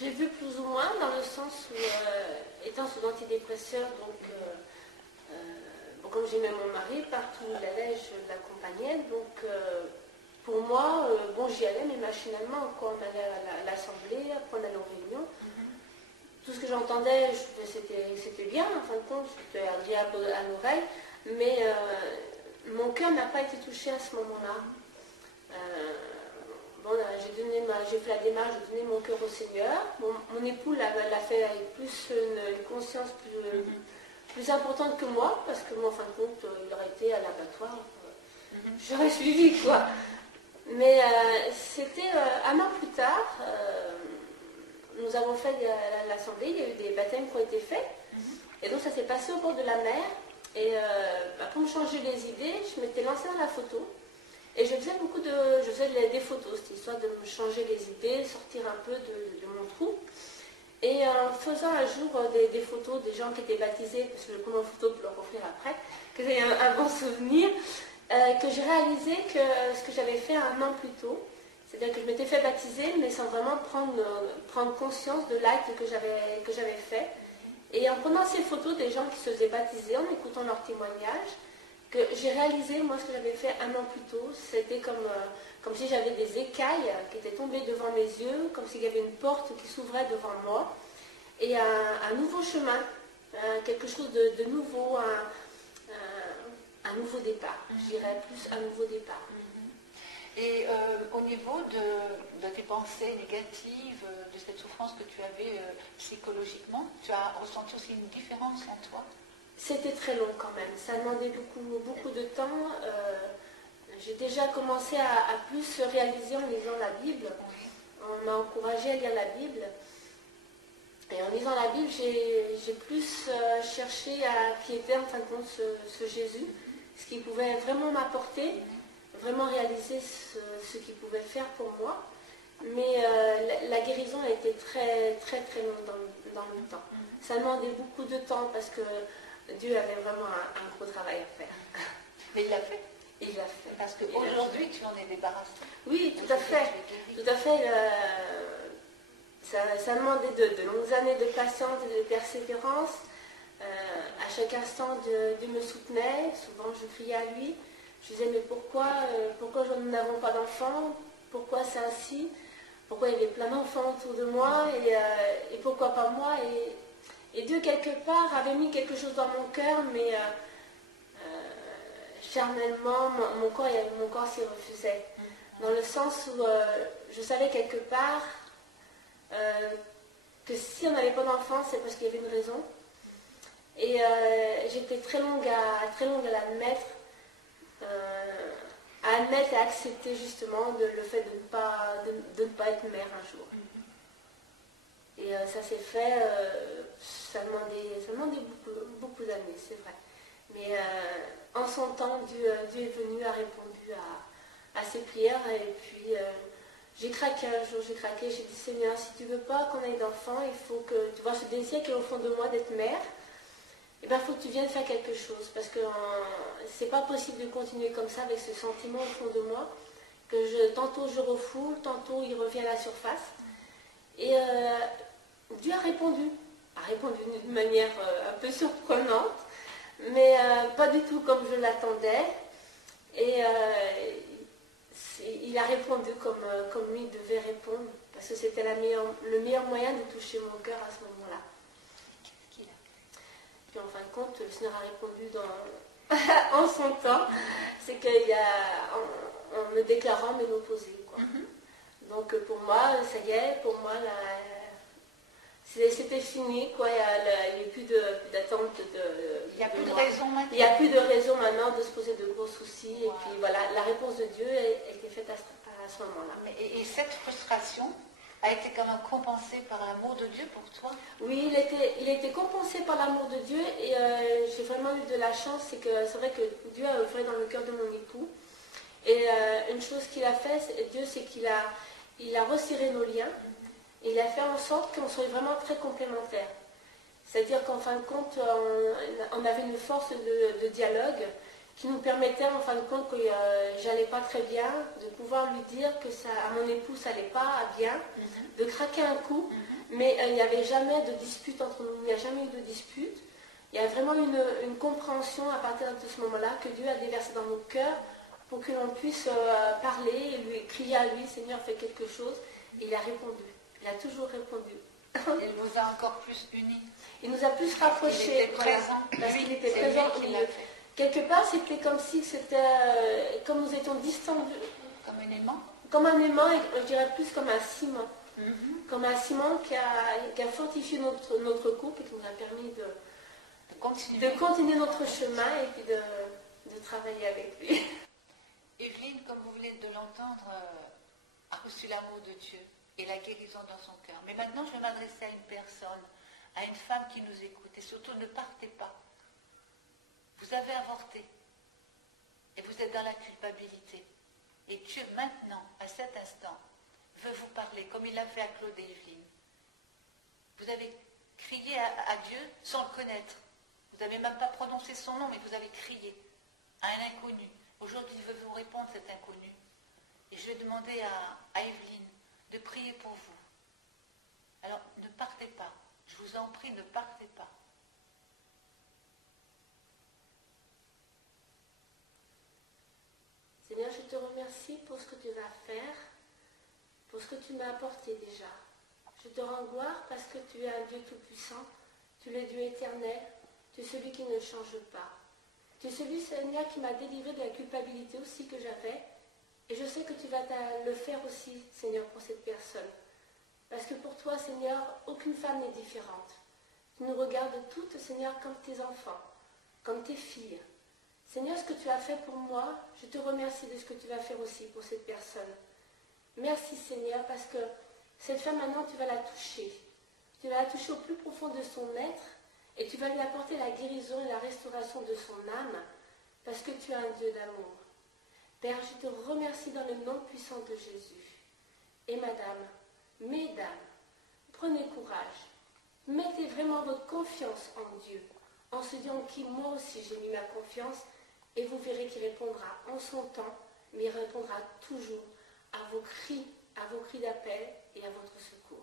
Je l'ai vu plus ou moins dans le sens où, étant sous antidépresseur, bon, comme j'aimais mon mari, partout où il allait, je l'accompagnais. Donc, pour moi, bon, j'y allais, mais machinalement, quand on allait à l'assemblée, après on allait aux réunions, tout ce que j'entendais, c'était bien, en fin de compte, c'était agréable à l'oreille, mais mon cœur n'a pas été touché à ce moment-là. Bon, j'ai fait la démarche de donner mon cœur au Seigneur. Mon époux l'a fait avec plus une conscience plus importante que moi, parce que moi, en fin de compte, il aurait été à l'abattoir. J'aurais suivi, quoi. Mais c'était un an plus tard, nous avons fait l'assemblée, il y a eu des baptêmes qui ont été faits. Et donc ça s'est passé au bord de la mer. Et pour me changer les idées, je m'étais lancée dans la photo. Et je faisais des photos, c'était histoire de me changer les idées, sortir un peu de mon trou. Et en faisant un jour des photos des gens qui étaient baptisés, parce que je prends en photo pour leur offrir après, que j'ai un bon souvenir, que j'ai réalisé que ce que j'avais fait un an plus tôt, c'est-à-dire que je m'étais fait baptiser, mais sans vraiment prendre conscience de l'acte que j'avais fait. Et en prenant ces photos des gens qui se faisaient baptiser, en écoutant leurs témoignages, que j'ai réalisé, moi, ce que j'avais fait un an plus tôt, c'était comme si j'avais des écailles qui étaient tombées devant mes yeux, comme s'il y avait une porte qui s'ouvrait devant moi, et un nouveau chemin, quelque chose de nouveau, un nouveau départ, je dirais plus un nouveau départ. Et au niveau de tes pensées négatives, de cette souffrance que tu avais psychologiquement, tu as ressenti aussi une différence en toi? C'était très long quand même, ça demandait beaucoup de temps. J'ai déjà commencé à plus réaliser en lisant la Bible. On m'a encouragée à lire la Bible. Et en lisant la Bible, j'ai plus cherché qui était en fin de compte ce Jésus, ce qu'il pouvait vraiment m'apporter, vraiment réaliser ce qu'il pouvait faire pour moi. Mais la guérison a été très longue dans le temps. Ça demandait beaucoup de temps parce que Dieu avait vraiment un gros travail à faire. Mais il l'a fait. Il l'a fait. Parce qu'aujourd'hui, tu en es débarrassé. Oui, tout à fait. Tout à fait. Ça demandait de longues années de patience et de persévérance. À chaque instant, Dieu me soutenait. Souvent, je criais à lui. Je disais, mais pourquoi nous n'avons pas d'enfants? Pourquoi c'est ainsi? Pourquoi il y avait plein d'enfants autour de moi? Et pourquoi pas moi? Et Dieu, quelque part, avait mis quelque chose dans mon cœur, mais charnellement, mon corps s'y refusait. Dans le sens où je savais quelque part que si on n'avait pas d'enfant, c'est parce qu'il y avait une raison. Et j'étais très longue à l'admettre, et à accepter justement le fait de ne pas être mère un jour. Et ça s'est fait, ça demandait beaucoup d'années, c'est vrai. Mais en son temps, Dieu est venu, a répondu à ses prières. Et puis j'ai craqué un jour, j'ai dit, Seigneur, si tu veux pas qu'on ait d'enfants, il faut que, tu vois, ce désir qui est au fond de moi d'être mère, il faut que tu viennes faire quelque chose. Parce que c'est pas possible de continuer comme ça avec ce sentiment au fond de moi, que tantôt je refoule, tantôt il revient à la surface. Et Dieu a répondu d'une manière un peu surprenante, mais pas du tout comme je l'attendais. Et il a répondu comme lui devait répondre, parce que c'était le meilleur moyen de toucher mon cœur à ce moment-là. Qu'est-ce qu'il a fait? Puis en fin de compte, le Seigneur a répondu en son temps, c'est en me déclarant ménopausée, quoi. Donc pour moi, ça y est, pour moi, c'était fini, quoi. Il n'y a plus d'attente. Il n'y a plus de raison maintenant. Il n'y a plus de raison maintenant de se poser de gros soucis. Wow. Et puis voilà, la réponse de Dieu a été faite à ce moment-là. Et cette frustration a été quand même compensée par l'amour de Dieu pour toi? Oui, il a été compensé par l'amour de Dieu. Et j'ai vraiment eu de la chance, c'est vrai que Dieu a œuvré dans le cœur de mon époux. Et une chose qu'il a fait, Dieu, c'est qu'il a resserré nos liens. Et il a fait en sorte qu'on soit vraiment très complémentaires. C'est-à-dire qu'en fin de compte, on avait une force de dialogue qui nous permettait en fin de compte que j'allais pas très bien, de pouvoir lui dire que ça, à mon époux ça allait pas bien, de craquer un coup, mais il n'y avait jamais de dispute entre nous, il n'y a jamais eu de dispute. Il y a vraiment une compréhension à partir de ce moment-là que Dieu a déversé dans nos cœurs pour que l'on puisse parler et lui crier à lui, Seigneur, fais quelque chose. Et il a répondu, il a toujours répondu. Il vous a encore plus unis. Il nous a plus rapprochés. Il était présent. Parce Lui, qu'il était c'est présent. lui qui l'a fait. Quelque part, c'était comme si c'était, comme nous étions distendus. Comme un aimant. Comme un aimant, et je dirais plus comme un ciment. Comme un ciment qui a fortifié notre couple et qui nous a permis de continuer notre chemin et puis de travailler avec lui. Evelyne, comme vous venez de l'entendre, a reçu l'amour de Dieu et la guérison dans son cœur. Mais maintenant, je vais m'adresser à une personne, à une femme qui nous écoute. Et surtout, ne partez pas. Vous avez avorté et vous êtes dans la culpabilité. Et Dieu, maintenant, à cet instant, veut vous parler, comme il l'a fait à Claude et Evelyne. Vous avez crié à Dieu sans le connaître. Vous n'avez même pas prononcé son nom, mais vous avez crié à un inconnu. Aujourd'hui, il veut vous répondre, cet inconnu. Et je vais demander à Evelyne de prier pour vous. Alors, ne partez pas. Je vous en prie, ne partez pas. Seigneur, je te remercie pour ce que tu vas faire, pour ce que tu m'as apporté déjà. Je te rends gloire parce que tu es un Dieu tout-puissant, tu es Dieu éternel, tu es celui qui ne change pas. Tu es celui, Seigneur, qui m'a délivré de la culpabilité aussi que j'avais. Et je sais que tu vas le faire aussi, Seigneur, pour cette personne. Parce que pour toi, Seigneur, aucune femme n'est différente. Tu nous regardes toutes, Seigneur, comme tes enfants, comme tes filles. Seigneur, ce que tu as fait pour moi, je te remercie de ce que tu vas faire aussi pour cette personne. Merci, Seigneur, parce que cette femme, maintenant, tu vas la toucher. Tu vas la toucher au plus profond de son être et tu vas lui apporter la guérison et la restauration de son âme parce que tu es un Dieu d'amour. Père, je te remercie dans le nom puissant de Jésus. Et madame, mesdames, prenez courage. Mettez vraiment votre confiance en Dieu, en se disant qui moi aussi j'ai mis ma confiance, et vous verrez qu'il répondra en son temps, mais il répondra toujours à vos cris d'appel et à votre secours.